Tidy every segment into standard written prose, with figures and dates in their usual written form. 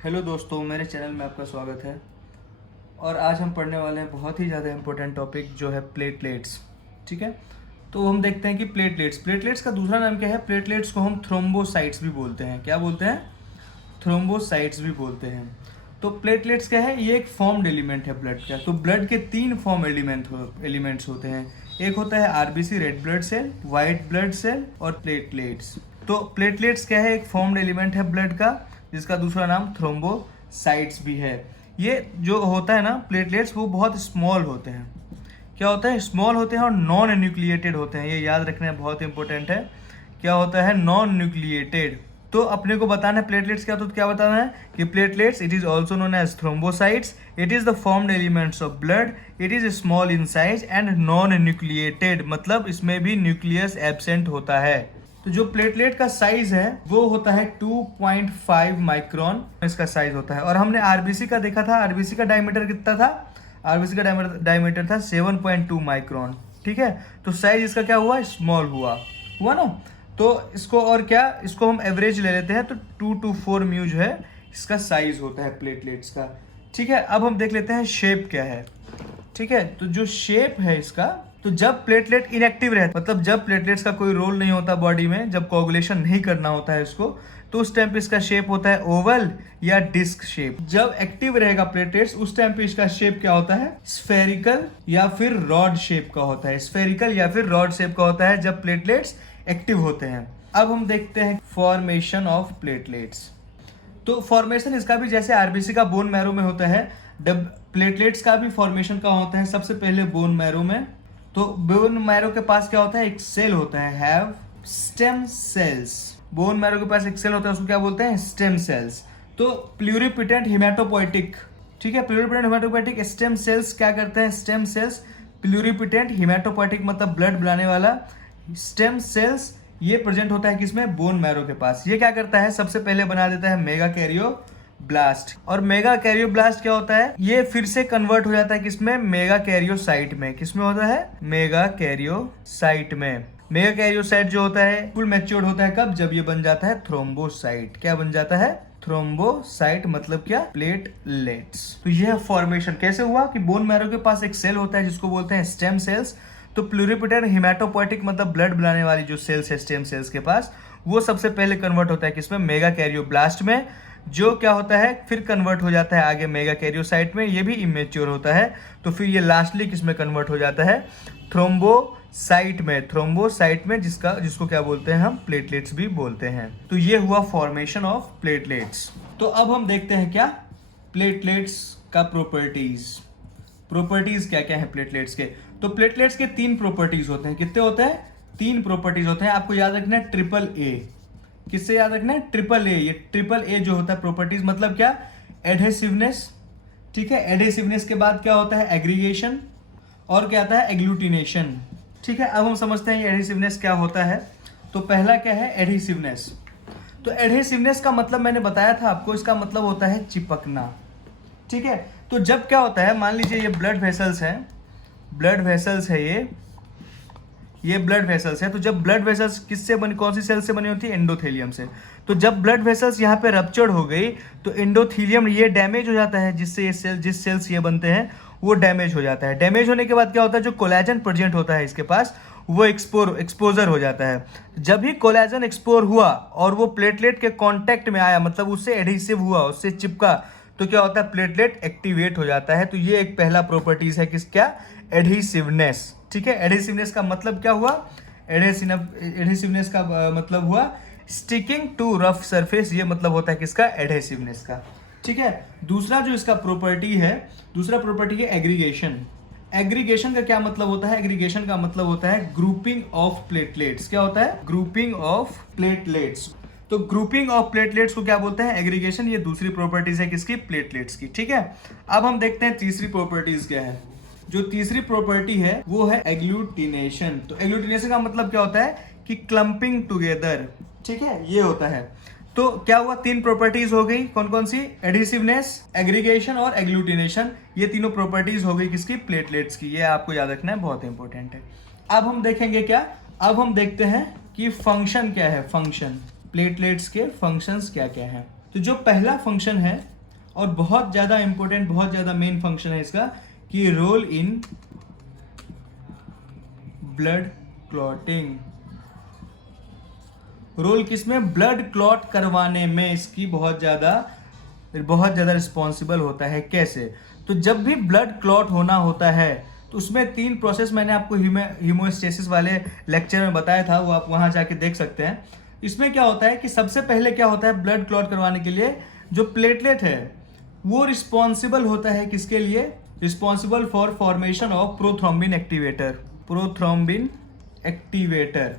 Hello दोस्तों, मेरे channel में आपका स्वागत है। और आज हम पढ़ने वाले हैं बहुत ही ज़्यादा इम्पोर्टेंट टॉपिक जो है प्लेटलेट्स। ठीक है, तो हम देखते हैं कि प्लेटलेट्स का दूसरा नाम क्या है। प्लेटलेट्स को हम थ्रोम्बोसाइट्स भी बोलते हैं। क्या बोलते हैं? थ्रोम्बोसाइट्स भी बोलते हैं। तो प्लेटलेट्स क्या है? ये एक फॉर्म्ड एलिमेंट है ब्लड का। तो ब्लड के तीन फॉर्म एलिमेंट्स होते हैं। एक होता है RBC, red blood cell, white blood cell और प्लेटलेट्स। तो प्लेटलेट्स क्या है? एक फॉर्म्ड एलिमेंट है ब्लड का, जिसका दूसरा नाम थ्रोम्बोसाइट्स भी है। ये जो होता है ना प्लेटलेट्स, वो बहुत स्मॉल होते हैं। क्या होता है? स्मॉल होते हैं और नॉन न्यूक्लिएटेड होते हैं। ये याद रखना बहुत इंपॉर्टेंट है। क्या होता है? Non nucleated. तो अपने को बताना है प्लेटलेट्स क्या, तो क्या बताना है कि platelets it is also known as thrombocytes. It is the formed elements of blood. It is small in size and non nucleated, मतलब इसमें भी न्यूक्लियस एब्सेंट होता है। तो जो प्लेटलेट का साइज है वो होता है 2.5 माइक्रोन इसका साइज होता है। और हमने आरबीसी का देखा था। आरबीसी का डायमीटर कितना था? आरबीसी का डायमीटर था 7.2 माइक्रोन। ठीक है, तो साइज इसका क्या हुआ? स्मॉल हुआ ना। तो इसको और क्या, इसको हम एवरेज ले लेते हैं, तो 2 to 4 म्यू जो है इसका साइज होता है प्लेटलेट्स का। ठीक है, अब हम देख लेते हैं शेप क्या है। ठीक है, तो जो शेप है इसका, तो जब प्लेटलेट इनएक्टिव रहता, मतलब जब प्लेटलेट्स का कोई रोल नहीं होता बॉडी में, जब कोगुलेशन नहीं करना होता है इसको, तो उस टाइम पे इसका शेप होता है ओवल या डिस्क शेप। जब एक्टिव रहेगा प्लेटलेट्स, उस टाइम पे इसका शेप क्या होता है? स्फेरिकल या फिर रॉड शेप का होता है। स्फेरिकल या फिर रॉड शेप का होता है जब प्लेटलेट्स एक्टिव होते हैं। अब हम देखते हैं फॉर्मेशन ऑफ प्लेटलेट्स। तो फॉर्मेशन इसका भी जैसे आरबीसी का बोन मैरो में होता है, प्लेटलेट्स का भी फॉर्मेशन का होता है सबसे पहले बोन मैरो में। तो बोन मैरो के पास क्या होता है? एक सेल होता है, have stem cells. Bone marrow के पास एक सेल होता है, उसको क्या बोलते हैं? Stem cells. तो प्लूरिपोटेंट हिमेटोपोइटिक, ठीक है, प्लूरिपोटेंट हिमेटोपोइटिक स्टेम सेल्स क्या करते हैं? स्टेम सेल्स प्लूरिपोटेंट हिमेटोपोइटिक मतलब ब्लड बनाने वाला स्टेम सेल्स, ये प्रेजेंट होता है किसमें? बोन मैरो के पास। ये क्या करता है? सबसे पहले बना देता है मेगा कैरियोब्लास्ट। और मेगा कैरियोब्लास्ट क्या होता है? ये फिर से कन्वर्ट हो जाता है किसमें? मेगा कैरियोसाइट में। किसमें होता है? मेगा कैरियोसाइट में। मेगा कैरियोसाइट जो होता है फुल मैच्योर्ड होता है कब? जब ये बन जाता है थ्रोम्बोसाइट। क्या बन जाता है? थ्रोम्बोसाइट मतलब क्या? प्लेटलेट्स। तो यह फॉर्मेशन कैसे हुआ कि बोन मैरो के पास एक सेल होता है जिसको बोलते हैं स्टेम सेल्स। तो प्लूरिपोटेंट हिमेटोपोइटिक मतलब ब्लड बनाने वाली जो सेल्स है स्टेम सेल्स के पास, वो सबसे पहले कन्वर्ट होता है किसमें? मेगा कैरियोब्लास्ट में। जो क्या होता है? फिर कन्वर्ट हो जाता है आगे मेगा कैरियोसाइट में। ये भी इमेच्योर होता है। तो फिर ये लास्टली किसमें कन्वर्ट हो जाता है? थ्रोम्बोसाइट में। थ्रोम्बोसाइट में जिसको क्या बोलते हैं हम? प्लेटलेट्स भी बोलते हैं। तो ये हुआ फॉर्मेशन ऑफ प्लेटलेट्स। तो अब हम देखते हैं क्या प्लेटलेट्स का प्रॉपर्टीज क्या क्या है प्लेटलेट्स के। तो प्लेटलेट्स के 3 प्रॉपर्टीज होते हैं। कितने होते हैं? 3 प्रॉपर्टीज होते हैं। आपको याद रखना है ट्रिपल ए। किससे याद रखना है? Triple A. ये ट्रिपल ए जो होता है प्रॉपर्टीज मतलब क्या? एडहेसिवनेस। ठीक है, एडहेसिवनेस के बाद क्या होता है? एग्रीगेशन। और क्या आता है? एग्लूटिनेशन। ठीक है, अब हम समझते हैं एडहेसिवनेस क्या होता है। तो पहला क्या है? एडहेसिवनेस। तो एडहेसिवनेस का मतलब मैंने बताया था आपको, इसका मतलब होता है चिपकना। ठीक है, तो जब क्या होता है, मान लीजिए ये ब्लड वेसल्स है, ब्लड वेसल्स है ये ब्लड वेसल्स है। तो जब ब्लड वेसल्स किससे बनी, कौन सी सेल से बनी होती है? एंडोथेलियम से। तो जब ब्लड वेसल्स यहाँ पे रप्चर्ड हो गई तो एंडोथेलियम ये डैमेज हो जाता है, जिससे ये सेल, जिस सेल्स ये बनते हैं वो डैमेज हो जाता है। डैमेज होने के बाद क्या होता है? जो कोलेजन प्रेजेंट होता है इसके पास, वो एक्सपोजर हो जाता है। जब भी कोलेजन एक्सपोर हुआ और वो प्लेटलेट के कांटेक्ट में आया, मतलब उससे एडहेसिव हुआ, उससे चिपका, तो क्या होता है? प्लेटलेट एक्टिवेट हो जाता है। तो ये एक पहला प्रॉपर्टीज है किसका? एडहेसिवनेस। ठीक है, एडहेसिवनेस का मतलब क्या हुआ? एडहेसिवनेस का मतलब हुआ स्टिकिंग टू रफ सरफेस। ये मतलब होता है किसका? एडहेसिवनेस का। ठीक है, दूसरा जो इसका प्रॉपर्टी है, दूसरा प्रॉपर्टी है एग्रीगेशन। एग्रीगेशन का क्या मतलब होता है? एग्रीगेशन का मतलब होता है ग्रुपिंग ऑफ प्लेटलेट्स। क्या होता है? Grouping of platelets. तो ग्रुपिंग ऑफ प्लेटलेट्स को क्या बोलते हैं? एग्रीगेशन। ये दूसरी प्रॉपर्टीज है किसकी? प्लेटलेट्स की। ठीक है, अब हम देखते हैं तीसरी प्रॉपर्टीज क्या है। जो तीसरी प्रॉपर्टी है वो है एग्लूटिनेशन। तो एग्लूटिनेशन का मतलब क्या होता है? कि क्लम्पिंग टुगेदर। ठीक है, ये होता है। तो क्या हुआ? 3 प्रॉपर्टीज हो गई। कौन कौन सी? एडहेसिवनेस, एग्रीगेशन और एग्लूटिनेशन। ये तीनों प्रॉपर्टीज हो गई किसकी? प्लेटलेट्स की। ये आपको याद रखना है, बहुत इंपॉर्टेंट है। अब हम देखेंगे क्या? अब हम देखते हैं कि फंक्शन क्या है। फंक्शन, प्लेटलेट्स के फंक्शंस क्या क्या है। तो जो पहला फंक्शन है और बहुत ज़्यादा इंपॉर्टेंट, बहुत ज़्यादा मेन फंक्शन है इसका कि role in blood clotting. Role किसमें? ब्लड क्लॉट करवाने में इसकी बहुत ज़्यादा रिस्पॉन्सिबल होता है। कैसे? तो जब भी ब्लड क्लॉट होना होता है तो उसमें 3 प्रोसेस मैंने आपको हीमोस्टेसिस वाले लेक्चर में बताया था, वो आप वहाँ जाके देख सकते हैं। इसमें क्या होता है कि सबसे पहले क्या होता है, ब्लड क्लॉट करवाने के लिए जो प्लेटलेट है वो रिस्पॉन्सिबल होता है किसके लिए? Responsible for formation of prothrombin activator. Prothrombin activator,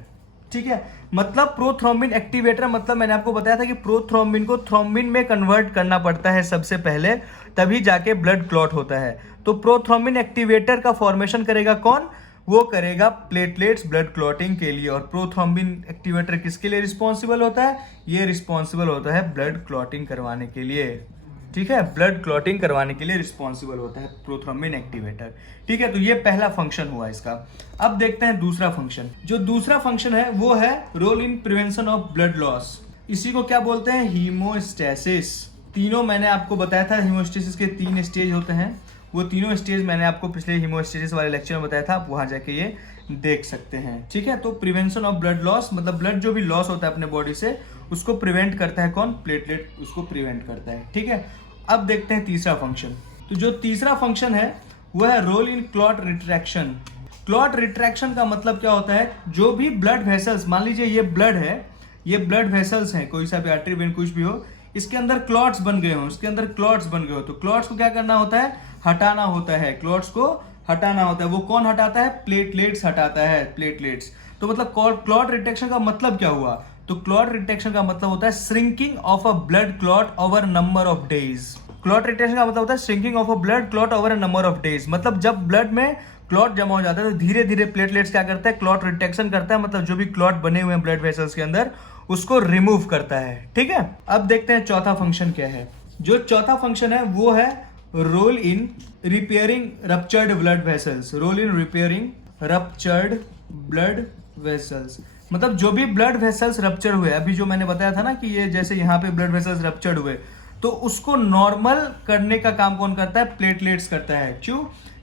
ठीक है। मतलब प्रोथ्रोम्बिन एक्टिवेटर मतलब मैंने आपको बताया था कि प्रोथ्रोम्बिन को थ्रोम्बिन में कन्वर्ट करना पड़ता है सबसे पहले, तभी जाके ब्लड क्लॉट होता है। तो प्रोथ्रोम्बिन एक्टिवेटर का फॉर्मेशन करेगा कौन? वो करेगा प्लेटलेट्स ब्लड क्लॉटिंग के लिए। और प्रोथ्रोम्बिन एक्टिवेटर किसके लिए रिस्पॉन्सिबल होता है? ये रिस्पॉन्सिबल होता है ब्लड क्लॉटिंग करवाने के लिए, ठीक है। ब्लड क्लॉटिंग करवाने के लिए रिस्पॉन्सिबल होता है प्रोथ्रोम्बिन एक्टिवेटर, ठीक है। तो ये पहला फंक्शन हुआ इसका। अब देखते हैं दूसरा फंक्शन। जो दूसरा फंक्शन है वो है role in prevention of blood loss. इसी को क्या बोलते हैं? हीमोस्टेसिस। तीनों मैंने आपको बताया था, हीमोस्टेसिस के 3 स्टेज होते हैं। वो तीनों स्टेज मैंने आपको पिछले हीमोस्टेसिस वाले लेक्चर में बताया था, आप वहां जाके ये देख सकते हैं, ठीक है। तो प्रिवेंशन ऑफ ब्लड लॉस मतलब ब्लड जो भी लॉस होता है अपने बॉडी से उसको प्रिवेंट करता है कौन? प्लेटलेट उसको प्रिवेंट करता है, ठीक है। अब देखते हैं तीसरा फंक्शन। तो जो तीसरा फंक्शन है वो है role in clot retraction. Clot retraction का मतलब क्या होता है? जो भी ब्लड वेसल्स, मान लीजिए ये ब्लड है, ये ब्लड वेसल्स हैं, कोई सा भी आर्टरी वेन कुछ भी हो, इसके अंदर क्लॉट्स बन गए हो, तो क्लॉट्स को क्या करना होता है? हटाना होता है। क्लॉट्स को हटाना होता है। वो कौन हटाता है? प्लेटलेट्स हटाता है, प्लेटलेट्स। तो मतलब क्लॉट रिट्रैक्शन का मतलब क्या हुआ? तो क्लॉट रिट्रैक्शन का मतलब होता है shrinking of a blood clot over number of days. Clot retraction का मतलब होता है shrinking of a blood clot over a number of days. मतलब जब ब्लड में क्लॉट जमा हो जाता है तो धीरे धीरे प्लेटलेट्स क्या करता है? क्लॉट रिट्रैक्शन करता है, मतलब जो भी क्लॉट बने हुए हैं ब्लड वेसल्स के अंदर उसको रिमूव करता है, ठीक है। अब देखते हैं चौथा फंक्शन क्या है। जो चौथा फंक्शन है वो है role in repairing ruptured blood vessels. Role in repairing ruptured blood vessels मतलब जो भी ब्लड वेसल्स रप्चर हुए, अभी जो मैंने बताया था ना कि ये जैसे यहाँ पे ब्लड वेसल्स रप्चर्ड हुए, तो उसको नॉर्मल करने का काम कौन करता है? प्लेटलेट्स करता है। क्यों?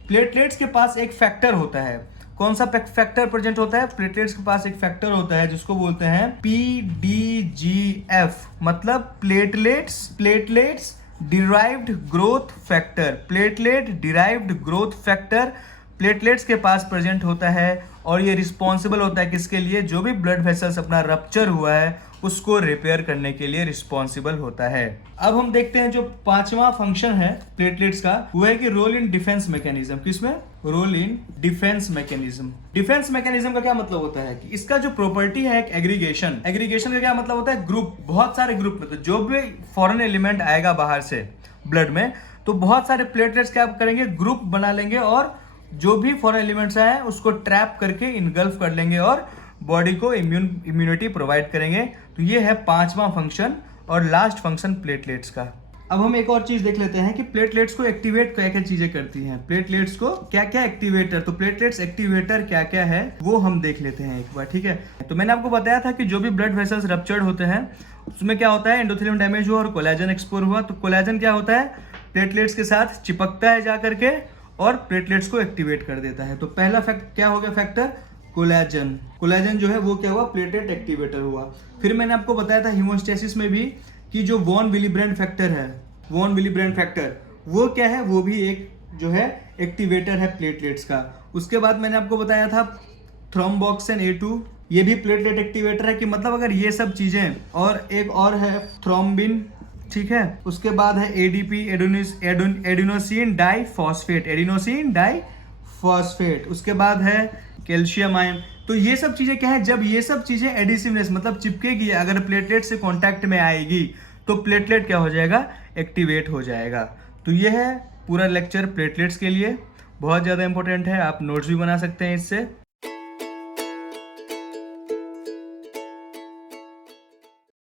प्लेटलेट्स के पास एक फैक्टर होता है। कौन सा फैक्टर प्रेजेंट होता है? प्लेटलेट्स के पास एक फैक्टर होता है जिसको बोलते हैं PDGF, मतलब platelets derived growth factor. Platelet derived growth factor platelets के पास प्रेजेंट होता है और ये रिस्पॉन्सिबल होता है किसके लिए? जो भी ब्लड वेसल्स अपना रप्चर हुआ है उसको रिपेयर करने के लिए रिस्पॉन्सिबल होता है। अब हम देखते हैं जो पांचवा फंक्शन है प्लेटलेट्स का, वो है कि रोल इन डिफेंस मैकेनिज्म। किसमें? Role in defence mechanism. Defence mechanism का क्या मतलब होता है कि इसका जो प्रॉपर्टी है एक एग्रीगेशन का क्या मतलब होता है? ग्रुप, बहुत सारे ग्रुप में, तो जो भी फॉरेन एलिमेंट आएगा बाहर से ब्लड में, तो बहुत सारे प्लेटलेट्स क्या करेंगे? ग्रुप बना लेंगे और जो भी फॉरेन एलिमेंट्स आए उसको ट्रैप करके इनगल्फ कर लेंगे और बॉडी को इम्यूनिटी प्रोवाइड करेंगे। तो ये है पांचवा फंक्शन और लास्ट फंक्शन प्लेटलेट्स का। अब हम एक और चीज देख लेते हैं कि प्लेटलेट्स को एक्टिवेट क्या क्या चीजें करती हैं। प्लेटलेट्स को क्या क्या एक्टिवेटर, तो प्लेटलेट्स एक्टिवेटर क्या क्या है वो हम देख लेते हैं एक बार, ठीक है। तो मैंने आपको बताया था कि जो भी ब्लड वेसल्स रप्चर्ड होते हैं उसमें क्या होता है? एंडोथेलियम डैमेज हुआ और कोलेजन एक्सपोर हुआ। तो कोलेजन क्या होता है? प्लेटलेट्स के साथ चिपकता है जाकर के और प्लेटलेट्स को एक्टिवेट कर देता है। तो पहला फैक्ट क्या हो गया? फैक्टर कोलेजन जो है वो क्या हुआ? प्लेटलेट एक्टिवेटर हुआ। फिर मैंने आपको बताया था हीमोस्टेसिस में भी कि जो वॉन विलीब्रेंड फैक्टर है, वॉन विलीब्रेंड फैक्टर वो क्या है? वो भी एक जो है एक्टिवेटर है प्लेटलेट्स का। उसके बाद मैंने आपको बताया था थ्रोम्बोक्सिन A2, ये भी प्लेटलेट एक्टिवेटर है कि मतलब अगर ये सब चीजें, और एक और है थ्रोम्बिन, ठीक है। उसके बाद है ADP, एडिनोसिन डाइफॉस्फेट। उसके बाद है कैल्शियम आयन। तो ये सब चीजें क्या है? जब ये सब चीजें एडिसिवनेस मतलब चिपकेगी, अगर प्लेटलेट से कांटेक्ट में आएगी तो प्लेटलेट क्या हो जाएगा? एक्टिवेट हो जाएगा। तो ये है पूरा लेक्चर प्लेटलेट्स के लिए, बहुत ज़्यादा इंपॉर्टेंट है। आप नोट्स भी बना सकते हैं इससे।